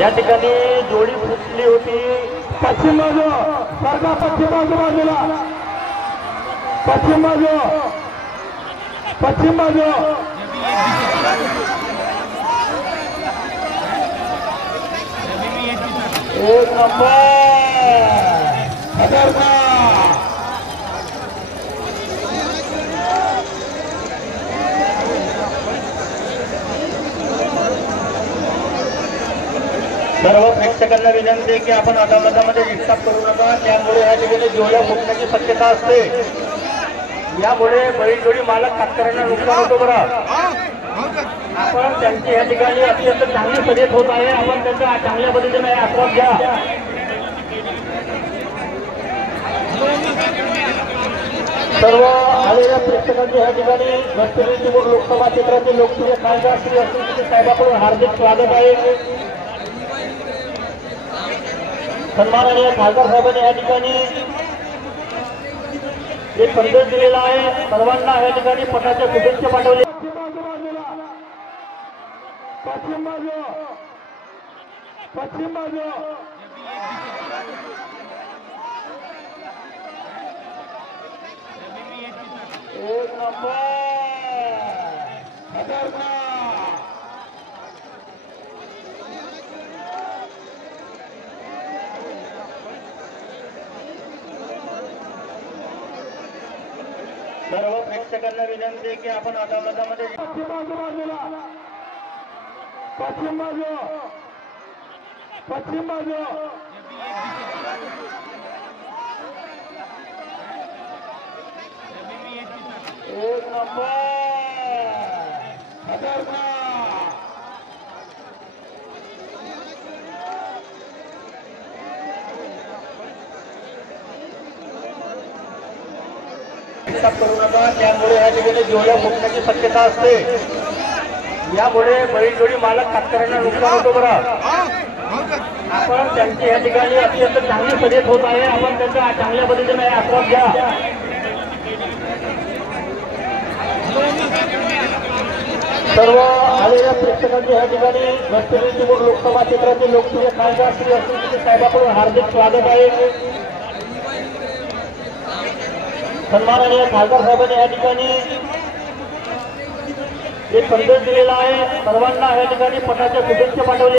या ठिकाणी जोडी फुटली होती। पश्चिम बाजू सरका, पश्चिम बाजूला, पश्चिम बाजू, पश्चिम बाजू, एक नंबर सर्व प्रेक्षकांना विनंती आहे की आपण आदामदामध्ये डिस्टर्ब करू नका, त्यामुळे या ठिकाणी जोड्या फुटण्याची शक्यता असते। यामुळे बैलजोडी मालक कातकऱ्यांना नुकसान होतो। बरं, आपण त्यांची या ठिकाणी अत्यंत चांगली शर्यत होत आहे, आपण त्यांचा चांगल्या पद्धतीने आस्वाद घ्या। सर्व आलेल्या प्रेक्षकांचे या ठिकाणी गडचिरोली लोकसभा क्षेत्रातील लोकप्रिय खासदार श्री अशोक साहेबांकडून हार्दिक स्वागत आहे। सन्माननीय खासदार साहेबांनी या ठिकाणी एक संदेश दिलेला आहे, सर्वांना या ठिकाणी पटाच्या शुभेच्छा पाठवल्या। पश्चिम बाजू, पश्चिम बाजू, एक नंबर सर्व प्रेक्षकांना विनंती आहे की आपण आदामदामध्ये पश्चिम बाजू, पश्चिम बाजू, पश्चिम बाजू, एक नंबर करू नका, त्यामुळे या ठिकाणी जोड्या फुटण्याची शक्यता असते। यामुळे बैलजोडी मालक कातकऱ्यांना नुकसान होतो। बरं, आपण त्यांची या ठिकाणी अत्यंत चांगली शर्यत होत आहे, आपण त्यांचा चांगल्या पद्धतीने आस्वाद घ्या। सर्व आलेल्या प्रेक्षकांचे या ठिकाणी गडचिरोली लोकसभा क्षेत्रातील लोकप्रिय खासदार श्री अशोक साहेबांकडून हार्दिक स्वागत आहे। सन्माननीय खासदार साहेबांनी या ठिकाणी एक संदेश दिलेला आहे, सर्वांना या ठिकाणी पटाच्या शुभेच्छा पाठवल्या।